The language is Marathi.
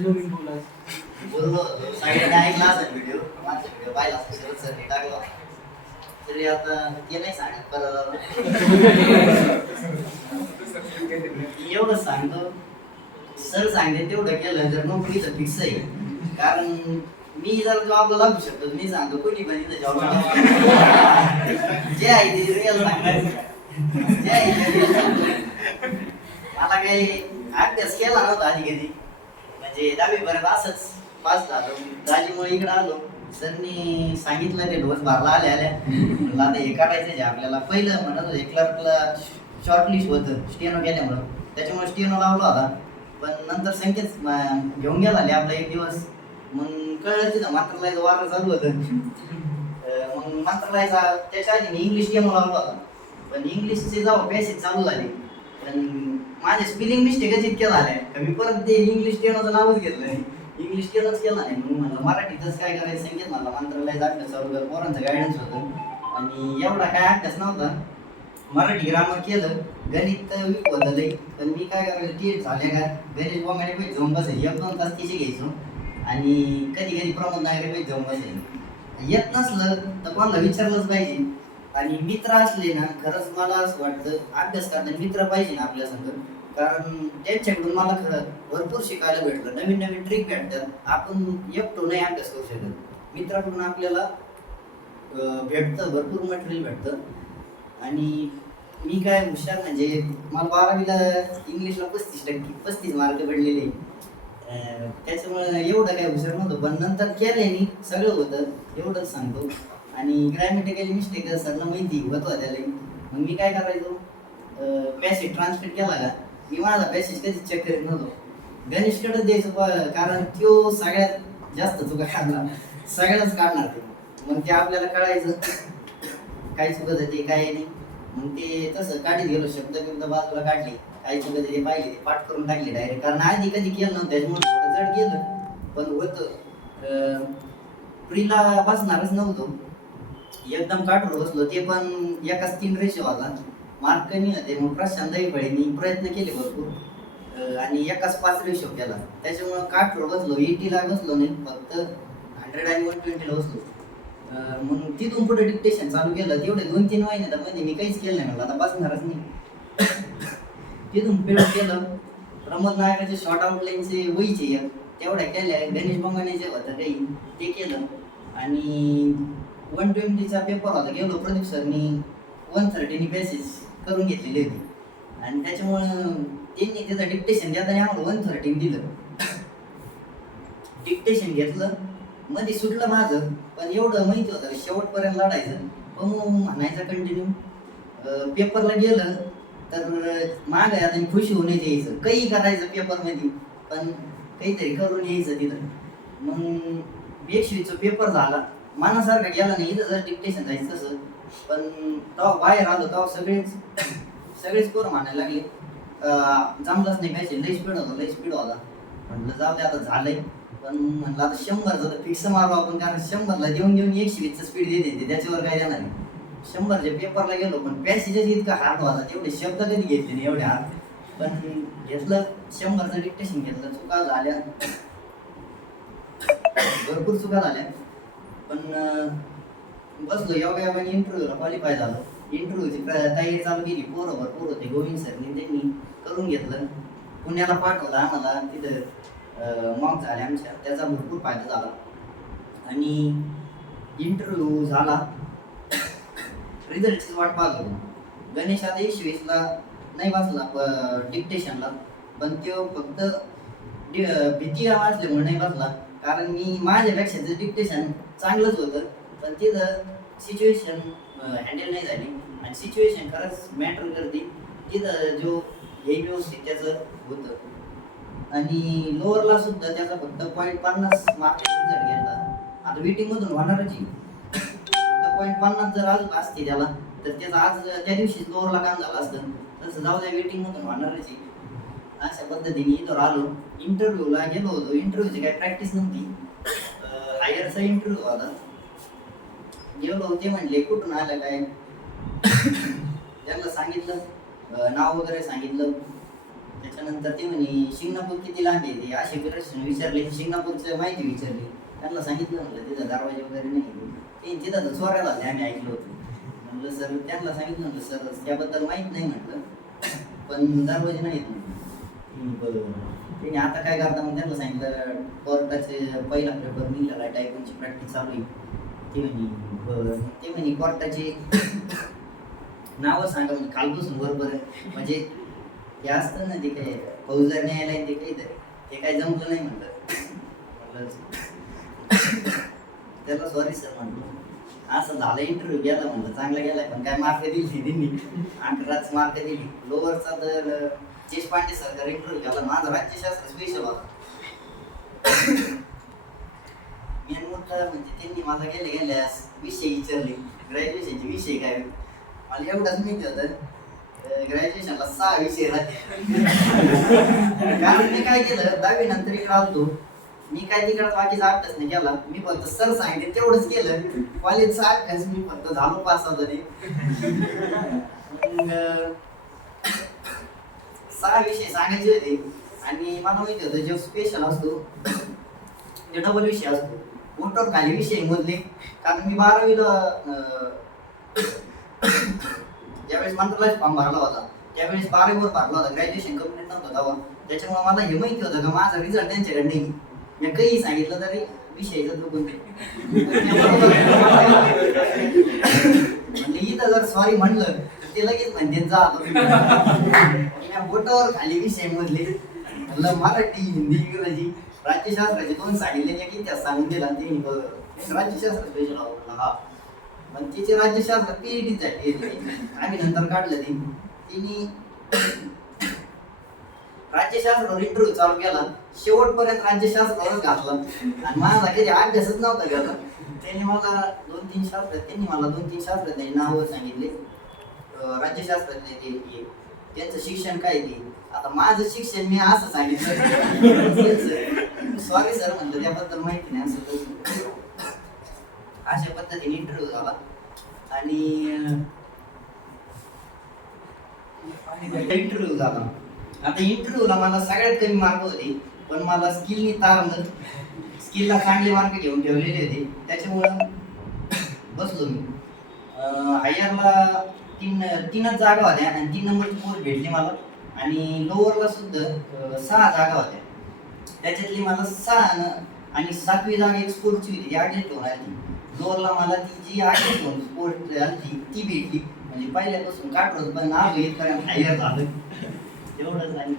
नवीन बोलायचं. बोललो होतो सगळ्यांनी ऐकला असेल व्हिडिओ माझा व्हिडिओ पाहिला असेल शरद सरने टाकला. होता. तरी आता ते नाही सांगत परत. एवढं सांगतो सर सांगते तेवढं केलं तर नोकरीचं फिक्स आहे. कारण मी जर जॉबला लागू शकतो मी सांगतो कोणी पण इथं जॉब जे आहे ते रिअल सांगायचं जे आहे ते real सांगायचं. मला काही अभ्यास केला नव्हता आधी कधी. म्हणजे बरं असंच. पास झालो दाजीमुळे इकडे आलो. सरनी सांगितलं ते डोस भरला आल्या आल्या. म्हणलं आता हे काढायचं जे आपल्याला. पहिलं म्हणत होते क्लर्कला शॉर्टलिस्ट होतं स्टेनो केल्यामुळं. त्याच्यामुळे स्टेनो लावला होता. पण नंतर संकेत घेऊन गेला आपला एक दिवस. मग कळलं तिथं मात्रलायचं वारं चालू होतं. मग मात्रलायचा त्याच्या आधी मी इंग्लिश गेम लावला होता. पण इंग्लिशचे जेव्हा पॅसेज चालू झाले पण माझ्या स्पेलिंग मिस्टेकच इतक्या झाल्या. का मी परत ते इंग्लिश स्टेनोचं नावच घेतलं नाही. इंग्लिश केलंच केलं नाही. मग म्हणलं मराठीतच काय करायचं? संगीत म्हणलं मंत्रालयाचा अभ्यास चालू कर पोरांचं गायडन्स होतं. आणि एवढा काय अभ्यास नव्हता. मराठी ग्रामर केलं. गणित वीक होतं लई. पण मी काय करायचं टी झाले का गणेश बोंगाडे पैसे जाऊन बसायचे. एक दोन तास तिचे घ्यायचो. आणि कधी कधी प्रमोद नागरे पैसे जाऊन बसायचे. येत नसलं तर कोणाला विचारलंच पाहिजे. आणि मित्र असले ना खरंच मला असं वाटतं अभ्यास करताना मित्र पाहिजे ना आपल्या संग. कारण त्यांच्याकडून मला खरं भरपूर शिकायला भेटलं. नवीन नवीन ट्रिक भेटतात. आपण एकटो नाही अभ्यास करू शकत. मित्राकडून आपल्याला भेटतं भरपूर मटेरियल भेटतं. आणि मी काय हुशार म्हणजे मला बारावीला इंग्लिशला पस्तीस टक्के पस्तीस मार्क पडलेले. त्याच्यामुळे एवढं काय हुशार नव्हतं. पण नंतर केल्याने सगळं होतं. एवढंच सांगतो. आणि ग्रॅमेटिकली मिस्टेक सगळं माहिती होत त्याला. मग मी काय करायचो? पॅसेज ट्रान्सलेट केला का? मी माझा पॅसेज कधीच चेक करीत नव्हतो. गणेशकडे द्यायचो कारण तो सगळ्यात जास्त चुका काढला सगळ्याच काढणार ते. मग ते आपल्याला कळायचं. काय चुकत ते काय नाही. मग ते तसं काढीत गेलो शब्द बिब्द बाजूला काढले. काय चुकत ते पाहिले ते पाठ करून टाकले डायरेक्ट कारण आधी कधी केलं नव्हतं त्याच्यामुळे थोडं जड गेलं. पण होतं. प्रीला बसणारच नव्हतो. एकदम काठोर बसलो. ते पण एकाच तीन रेषे होता मार्क कमी होते. मग प्रशांत मी प्रयत्न केले भरपूर. आणि एकाच पाच रेशो केला. त्याच्यामुळं काठोर बसलो. एटीला बसलो नाही. फक्त हंड्रेड आणि वन ट्वेंटीला बसलो. मग तिथून पुढे डिक्टेशन चालू केलं. तेवढे दोन तीन महिने तर मध्ये मी काहीच केलं नाही मला आता बसणारच नाही. तिथून पेड केलं. प्रमोद नायकाचे शॉर्ट आउटलाईनचे वहीचे एक. तेवढ्या केल्या. गणेश बंगाणेचे होतं काही. ते केलं. आणि वन ट्वेंटीचा पेपर होता. गेलो प्रदीप सरनी वन थर्टीनी बेसिस करून घेतलेली होती. आणि त्याच्यामुळं त्यांनी त्याचं डिक्टेशन देताना आम्हाला वन थर्टीन दिलं. डिक्टेशन घेतलं. मध्ये सुटलं माझं पण एवढं माहिती होतं शेवटपर्यंत लढायचं. पण म्हणायचं कंटिन्यू पेपरला गेलं तर माग आता खुशी होऊन यायचं. काही करायचं पेपरमध्ये पण काहीतरी करून यायचं तिथं. मग बेशवीचा पेपर झाला. मनासारखा गेला नाही इथं जर डिक्टेशन जायचं तसं. पण तेव्हा बाहेर आलो तेव्हा सगळेच सगळेच पोर म्हणायला लागले अं, जमलंच नाही पाहिजे लई स्पीड होता लई स्पीड होता. म्हटलं जाऊ दे आता झालंय. पण म्हणलं आता शंभरचं तर फिक्स मारू आपण कारण शंभरला देऊन देऊन एकशे वीसचं स्पीड देते ते त्याच्यावर काय देणार नाही शंभरच्या पेपरला गेलो पण पॅसेजेस इतका हार्ड होता तेवढे शब्द कधी घेतले नाही एवढे हार्ड पण घेतलं शंभरचं डिक्टेशन घेतलं चुका झाल्या. भरपूर चुका झाल्या. पण बसलो योगा योगाने इंटरव्ह्यूला क्वालिफाय झालो. इंटरव्ह्यूची तयारी चालू केली. पोरं भरपूर होते गोविंद सरनी त्यांनी करून घेतलं. पुण्याला पाठवलं आम्हाला. तिथं मॉक झाले आमच्या. त्याचा भरपूर फायदा झाला. आणि इंटरव्ह्यू झाला. रिझल्टची वाट पाहतो. गणेश आता वीसला नाही वाचला डिक्टेशनला पण तो फक्त भीती का वाचल्यामुळे नाही वाचला. कारण मी माझ्यापेक्षा ते डिप्रेशन चांगलंच होतं पण तिथं सिच्युएशन हँडल नाही झाली. आणि सिच्युएशन खरंच मॅटर करते. तिथं जो हे व्यवस्थित त्याचं होतं. आणि लोअरला सुद्धा त्याचा फक्त पॉईंट पन्नास मार्क रिझल्ट घेतला आता. वेटिंगमधून होणारची होणारच फक्त पॉईंट पन्नास जर अजून असते त्याला तर त्याचा आज त्या दिवशी लोअरला काम झालं असतं. तसं जाऊ द्या वेटिंग होणारच आहे. अशा पद्धतीने इथं आलो इंटरव्ह्यूला गेलो होतो. इंटरव्ह्यूची काही प्रॅक्टिस नव्हती. हायरचा इंटरव्ह्यू होता. गेलो ते म्हणले कुठून आलं काय? त्यांना सांगितलं. नाव वगैरे सांगितलं. त्याच्यानंतर ते म्हणे शिंगणापूर किती लांब आहे? ते असे प्रश्न विचारले. की शिंगणापूरचं माहिती विचारली. त्यांना सांगितलं म्हणलं तिथं दरवाजे वगैरे नाही ते तिथं तर चोऱ्याला झाले आम्ही ऐकलं होतं. म्हणलं सर त्यांना सांगितलं म्हणलं सर त्याबद्दल माहीत नाही म्हटलं. पण दरवाजे नाहीत म्हटलं. बरोबर आता काय करता मग त्यांना सांगितलं कोर्टाचे पहिला पेपर निघाला टायपिंगची प्रॅक्टिस चालू आहे. ते म्हणे बरं. ते म्हणे कोर्टाचे नावं सांगा म्हणजे कालपासून बरोबर आहे. म्हणजे हे असतं ना ते काय फौजदार न्यायालय ते काहीतरी. ते काय जमलं नाही म्हणलं त्याला सॉरी सर म्हणतो असं झालं इंटरव्ह्यू गेला म्हणलं चांगला गेलाय पण काय मार्क दिली त्यांनी. अठराच मार्क दिली. लोअरचा तर देशपांडे सरकार इंटरव्ह्यू गेला. माझा राज्यशास्त्र स्पेशल होता मेन मुद्दा म्हणजे त्यांनी मला गेले गेल्यास विषय विचारले. ग्रॅज्युएशनचे विषय काय? मला एवढंच माहिती होतं. ग्रॅज्युएशनला सहा विषय राहते. कारण मी काय केलं? दहावी नंतर इकडे आलतो. मी काय तिकडे बाकीचा अभ्यास नाही केला. मी फक्त सर सांगितले तेवढंच केलं. कॉलेजचा अभ्यास मी फक्त झालो पास होता ते सगळा विषय सांगायचे होते. आणि मला माहिती होतं जो स्पेशल असतो ते डबल विषय असतो मोठं खाली विषय मोजले कारण मी बारावीला ज्यावेळेस मंत्रालयात फॉर्म भरला होता त्यावेळेस बारावीवर भरला होता ग्रॅज्युएशन कंप्लीट नव्हतं तेव्हा. त्याच्यामुळे मला हे माहिती होतं का माझा रिझल्ट त्यांच्याकडे नाही. मी काही सांगितलं तरी विषयचं चुकून म्हणजे इथं जर सॉरी म्हणलं तर ते लगेच म्हणते जा. आता बोटावर खाली विषय मोजले म्हणलं मराठी हिंदी इंग्रजी राज्यशास्त्राचे दोन सांगितले की त्या सांगून दिला ते राज्यशास्त्र स्पेशल आवडला हा. पण तिचे राज्यशास्त्र पीएचडी साठी आम्ही नंतर काढलं ते. तिने राज्यशास्त्र इंटरव्ह्यू चालू केला. शेवटपर्यंत राज्यशास्त्रावरच घातला. आणि माझा कधी अभ्यासच नव्हता गेला त्यांनी मला दोन तीन शास्त्र त्यांनी मला दोन तीन शास्त्रज्ञ नावं सांगितले. राज्यशास्त्रज्ञ ते त्यांचं शिक्षण काय ते आता माझं शिक्षण मी असं सांगितलं. सॉरी सर म्हणलं त्याबद्दल माहिती नाही असं अशा पद्धतीने इंटरव्ह्यू झाला. आणि इंटरव्ह्यू झाला. आता इंटरव्ह्यूला मला सगळ्यात कमी मार्क होते पण मला स्किलनी तारलं स्किलला चांगले मार्क घेऊन ठेवलेले होते. त्याच्यामुळं बसलो मी. हायरला तीन तीनच जागा होत्या आणि तीन नंबरची पोस्ट भेटली मला. आणि लोअरला सुद्धा सहा जागा होत्या. त्याच्यातली मला सहा न- आणि सातवी जागा एक स्पोर्टची होती ती ठेवून आली. लोअरला मला ती जी आठवी ठेवून स्पोर्ट आली ती भेटली. म्हणजे पहिल्यापासून काढलं पण नाव घेत कारण हायर झालं. एवढंच आणि